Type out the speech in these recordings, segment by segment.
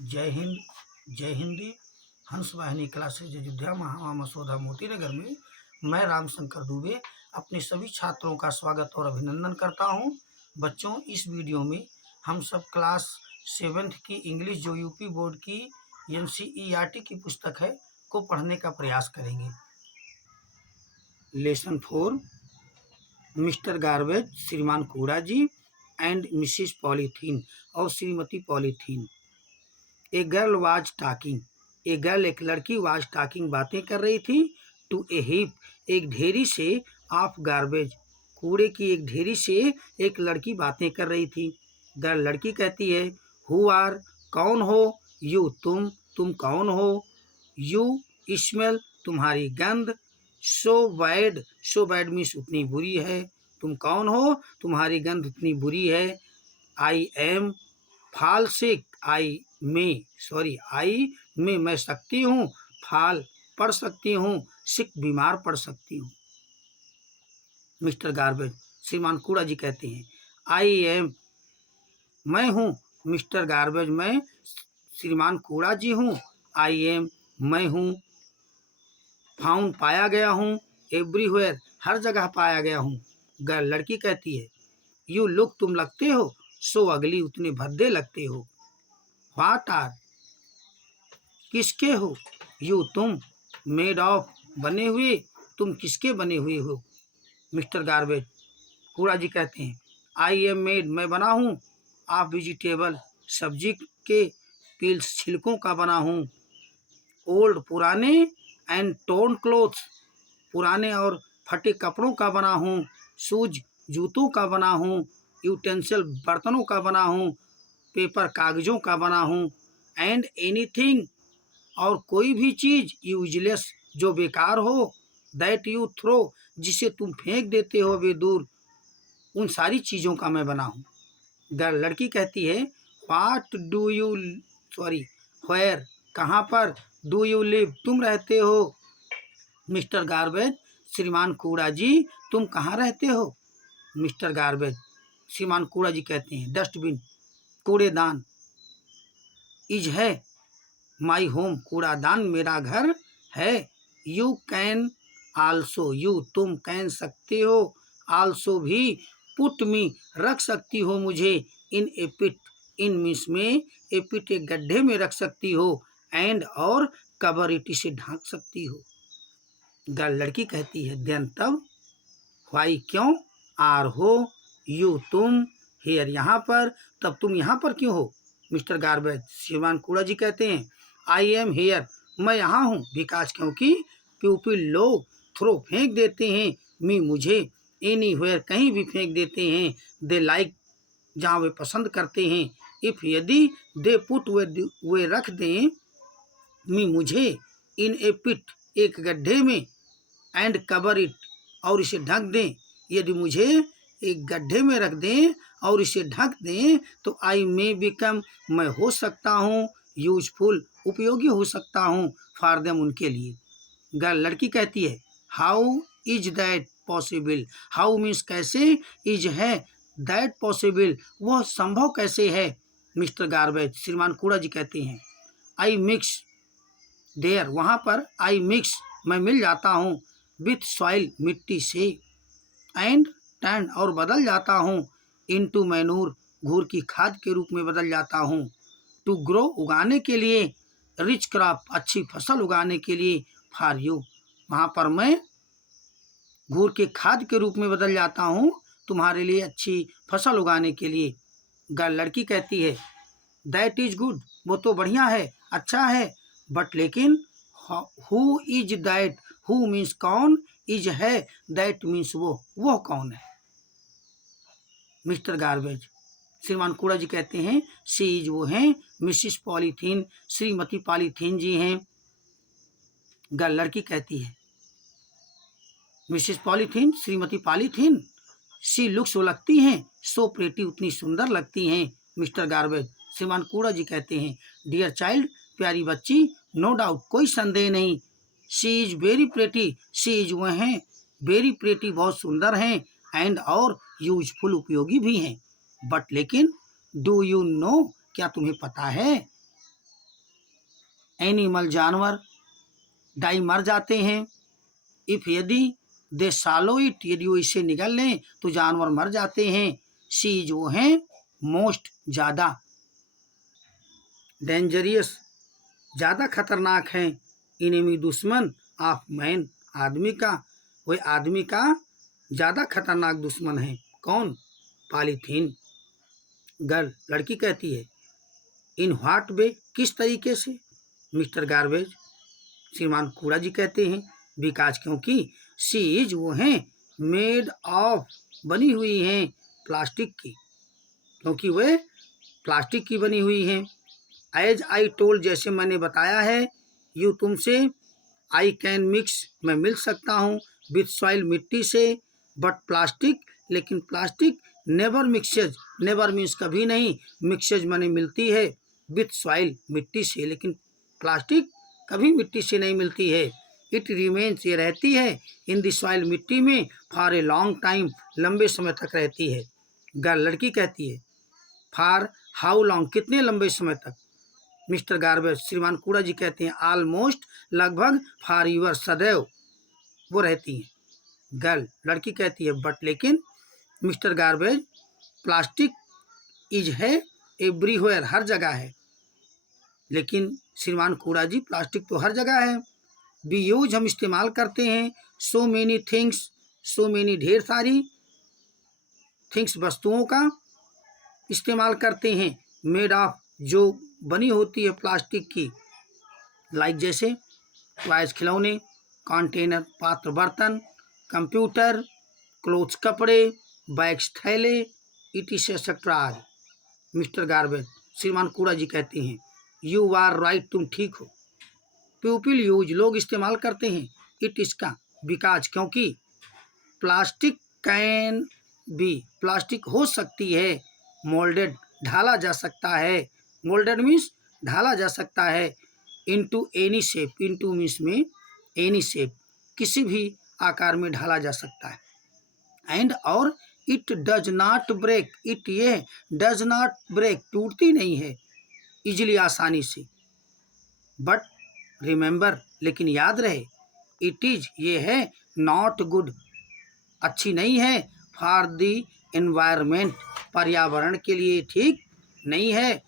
जय हिंद, जय हिंदी। हंस वाहिनी क्लासेज अयोध्या महावा मसौदा मोतीनगर में मैं रामशंकर दुबे अपने सभी छात्रों का स्वागत और अभिनंदन करता हूं। बच्चों, इस वीडियो में हम सब क्लास 7th की इंग्लिश जो यूपी बोर्ड की NCERT की पुस्तक है को पढ़ने का प्रयास करेंगे। लेसन 4, मिस्टर गार्बेज, श्रीमान कूड़ा जी एंड मिसिस पॉलीथीन और Shrimati polythene. A girl was talking, a girl एक लड़की वाज टॉकिंग बातें कर रही थी, टू ए हीप एक ढेरी से, ऑफ गार्बेज कूड़े की एक ढेरी से एक लड़की बातें कर रही थी। गर्ल लड़की कहती है, हु आर कौन हो, यू तुम कौन हो, यू स्मेल तुम्हारी गंध, सो बैड मीन्स उतनी बुरी है, तुम कौन हो तुम्हारी गंध उतनी बुरी है। आई एम फाल सिक, आई में मैं सकती हूँ, फाल पढ़ सकती हूँ, सिक बीमार पड़ सकती हूँ। मिस्टर गार्बेज, श्रीमान कूड़ा जी कहते हैं, आई एम मैं हूँ, मिस्टर गार्बेज मैं श्रीमान कूड़ा जी हूँ, आई एम मैं हूँ, फाउंड पाया गया हूँ, एवरीवेयर हर जगह पाया गया हूँ। गर्ल लड़की कहती है, यू लुक तुम लगते हो, सो अगली उतने भद्दे लगते हो। व्हाट आर किसके हो, यू तुम, मेड ऑफ बने हुए, तुम किसके बने हुए हो। मिस्टर गार्बेज, कूड़ा जी कहते हैं, आई एम मेड मैं बना हूँ, ऑफ वेजिटेबल सब्जी के, पील्स छिलकों का बना हूँ, ओल्ड पुराने, एंड टोर्न क्लोथ्स पुराने और फटे कपड़ों का बना हूँ, शूज जूतों का बना हूँ, यूटेंसिल बर्तनों का बना हूँ, पेपर कागजों का बना हूँ, एंड एनीथिंग और कोई भी चीज़, यूजलेस जो बेकार हो, दैट यू थ्रो जिसे तुम फेंक देते हो वे दूर, उन सारी चीज़ों का मैं बना हूँ। गर्ल लड़की कहती है, व्हाट डू यू व्हेयर कहाँ पर, डू यू लिव तुम रहते हो। मिस्टर गार्बेज, श्रीमान कूड़ा जी तुम कहाँ रहते हो। मिस्टर गार्बेज, श्रीमान कूड़ा जी कहते हैं, डस्टबिन कूड़ेदान, इज है माई होम कूड़ादान मेरा घर है, यू कैन आल्सो यू तुम कैन सकते हो, आल्सो भी, पुट मी रख सकती हो मुझे, इन ए पिट इन मीन्स में, ए पिट एक गड्ढे में रख सकती हो, एंड और कवर इट इसे ढांक सकती हो। गर्ल लड़की कहती है, देन तब, वाई क्यों, आर हो, यू तुम, हेयर यहाँ पर, तब तुम यहाँ पर क्यों हो। मिस्टर गार्बेज, श्रीमान कूड़ा जी कहते हैं, आई एम हेयर मैं यहाँ हूँ, बिकॉज क्योंकि, पीपल लोग थ्रो फेंक देते हैं, मी मुझे, एनीवेयर कहीं भी फेंक देते हैं, दे लाइक जहाँ वे पसंद करते हैं, इफ़ यदि, दे पुट वे रख दें, मी मुझे, इन ए पिट एक गड्ढे में, एंड कवर इट और इसे ढक दें, यदि मुझे एक गड्ढे में रख दें और इसे ढक दें तो आई मे बिकम मैं हो सकता हूँ, यूजफुल उपयोगी हो सकता हूँ, फॉर देम उनके लिए। गर्ल लड़की कहती है, how is that possible, how means कैसे, इज है, दैट पॉसिबल वह संभव कैसे है। मिस्टर गार्बेज, श्रीमान कूड़ा जी कहते हैं, आई मिक्स देयर वहाँ पर, आई मिक्स मैं मिल जाता हूँ, विथ सॉइल मिट्टी से, एंड टर्न और बदल जाता हूँ, इनटू मैनूर घूर की खाद के रूप में बदल जाता हूँ, टू ग्रो उगाने के लिए, रिच क्रॉप अच्छी फसल उगाने के लिए, फॉर यू वहाँ पर मैं घूर के खाद के रूप में बदल जाता हूँ तुम्हारे लिए अच्छी फसल उगाने के लिए। गर्ल लड़की कहती है, दैट इज गुड वो तो बढ़िया है, अच्छा है, बट लेकिन, who is that, who means कौन, इज है, दैट मीन्स वो कौन है। मिस्टर गार्बेज, श्रीमान कूड़ा जी कहते हैं, सी इज वो हैं, मिसिस पॉलीथीन श्रीमती पॉलीथीन जी हैं। गर्ल लड़की कहती है, मिसिस पॉलीथीन श्रीमती पॉलीथीन, सी लुक्स वो लगती हैं, सो प्रेटी उतनी सुंदर लगती हैं। मिस्टर गार्बेज, श्रीमान कूड़ा जी कहते हैं, डियर चाइल्ड प्यारी बच्ची, नो डाउट कोई संदेह नहीं, she is very pretty she is वह हैं, वेरी प्रेटी बहुत सुंदर हैं, एंड और यूजफुल उपयोगी भी हैं, बट लेकिन, डू यू नो क्या तुम्हें पता है, एनिमल जानवर डाई मर जाते हैं। इफ यदि दे सालो इट यदि वो इसे निगल लें तो जानवर मर जाते हैं। सीज वो हैं मोस्ट ज़्यादा। डेंजरियस ज़्यादा खतरनाक हैं। इनेमी दुश्मन ऑफ मैन आदमी का, वही आदमी का ज़्यादा खतरनाक दुश्मन है। कौन? पॉलीथीन। गर्ल लड़की कहती है इन व्हाट वे किस तरीके से? मिस्टर गार्बेज श्रीमान कूड़ा जी कहते हैं बिकॉज क्योंकि सीज वो हैं मेड ऑफ बनी हुई हैं प्लास्टिक की, क्योंकि वे प्लास्टिक की बनी हुई हैं। एज आई टोल्ड जैसे मैंने बताया है, यू तुमसे, आई कैन मिक्स मैं मिल सकता हूँ, विथ सॉइल मिट्टी से, बट प्लास्टिक लेकिन plastic never mixes, never means कभी नहीं, मिक्सेज माने मिलती है, विथ सॉइल मिट्टी से, लेकिन प्लास्टिक कभी मिट्टी से नहीं मिलती है। इट रिमेन्स ये रहती है, इन द सॉइल मिट्टी में, फॉर ए लॉन्ग टाइम लंबे समय तक रहती है। गर्ल लड़की कहती है फॉर हाउ लॉन्ग कितने लंबे समय तक? मिस्टर गार्बेज श्रीमान कूड़ा जी कहते हैं ऑलमोस्ट लगभग, फॉर ईवर सदैव वो रहती हैं। गर्ल लड़की कहती है बट लेकिन मिस्टर गार्बेज प्लास्टिक इज है एवरीवेयर हर जगह है। लेकिन श्रीमान कूड़ा जी प्लास्टिक तो हर जगह है। बी यूज हम इस्तेमाल करते हैं, so many things, so many ढेर सारी, थिंग्स वस्तुओं का इस्तेमाल करते हैं, मेड ऑफ जो बनी होती है प्लास्टिक की, लाइक जैसे टॉयज खिलौने, कंटेनर पात्र बर्तन, कंप्यूटर, क्लोथ्स कपड़े, बैग्स थैले, इटिस एक्सेट्रा। मिस्टर गार्बेज श्रीमान कूड़ा जी कहते हैं यू आर राइट तुम ठीक हो। पीपल यूज लोग इस्तेमाल करते हैं, इट इसका, बिकॉज क्योंकि, प्लास्टिक कैन बी प्लास्टिक हो सकती है, मोल्डेड ढाला जा सकता है, मोल्डेड मीन्स ढाला जा सकता है, into any shape, into means में एनी शेप किसी भी आकार में ढाला जा सकता है। एंड और it does not break, it ये डज नॉट ब्रेक टूटती नहीं है इजिली आसानी से, बट रिमेंबर लेकिन याद रहे, इट इज ये है नॉट गुड अच्छी नहीं है, फॉर द एनवायरमेंट पर्यावरण के लिए ठीक नहीं है।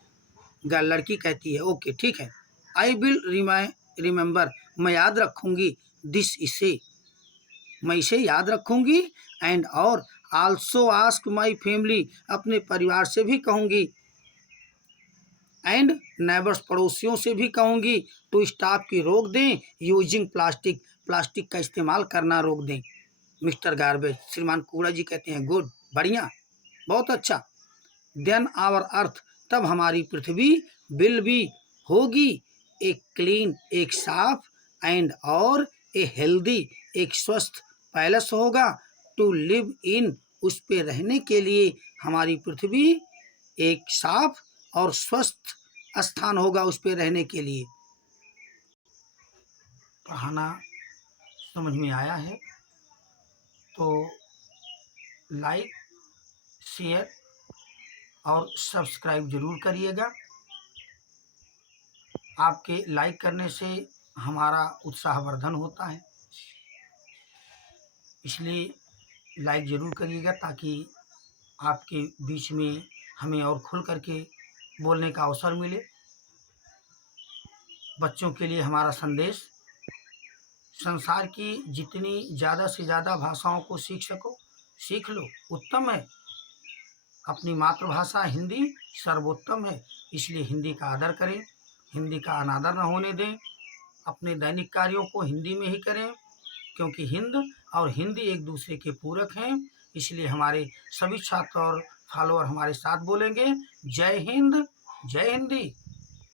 गर्ल लड़की कहती है ओके ठीक है, आई विल रिमेंबर मैं याद रखूंगी, दिस इसे मैं इसे याद रखूंगी, एंड और आल्सो आस्क माई फैमिली अपने परिवार से भी कहूँगी, एंड नेबर्स पड़ोसियों से भी कहूँगी, टू स्टॉप की रोक दें, यूजिंग प्लास्टिक प्लास्टिक का इस्तेमाल करना रोक दें। मिस्टर गार्बेज श्रीमान कूड़ा जी कहते हैं गुड बढ़िया बहुत अच्छा। देन आवर अर्थ तब हमारी पृथ्वी विल बी होगी, एक क्लीन एक साफ, एंड और ए हेल्दी एक स्वस्थ पैलेस होगा, टू लिव इन उस पे रहने के लिए हमारी पृथ्वी एक साफ और स्वस्थ स्थान होगा उस पे रहने के लिए। पढ़ाना समझ में आया है तो लाइक शेयर और सब्सक्राइब जरूर करिएगा। आपके लाइक करने से हमारा उत्साहवर्धन होता है, इसलिए लाइक ज़रूर करिएगा ताकि आपके बीच में हमें और खुल करके बोलने का अवसर मिले। बच्चों के लिए हमारा संदेश, संसार की जितनी ज़्यादा से ज़्यादा भाषाओं को सीख सको सीख लो, उत्तम है। अपनी मातृभाषा हिंदी सर्वोत्तम है, इसलिए हिंदी का आदर करें, हिंदी का अनादर न होने दें। अपने दैनिक कार्यों को हिंदी में ही करें, क्योंकि हिंद और हिंदी एक दूसरे के पूरक हैं। इसलिए हमारे सभी छात्र और फॉलोअर हमारे साथ बोलेंगे जय हिंद जय हिंदी।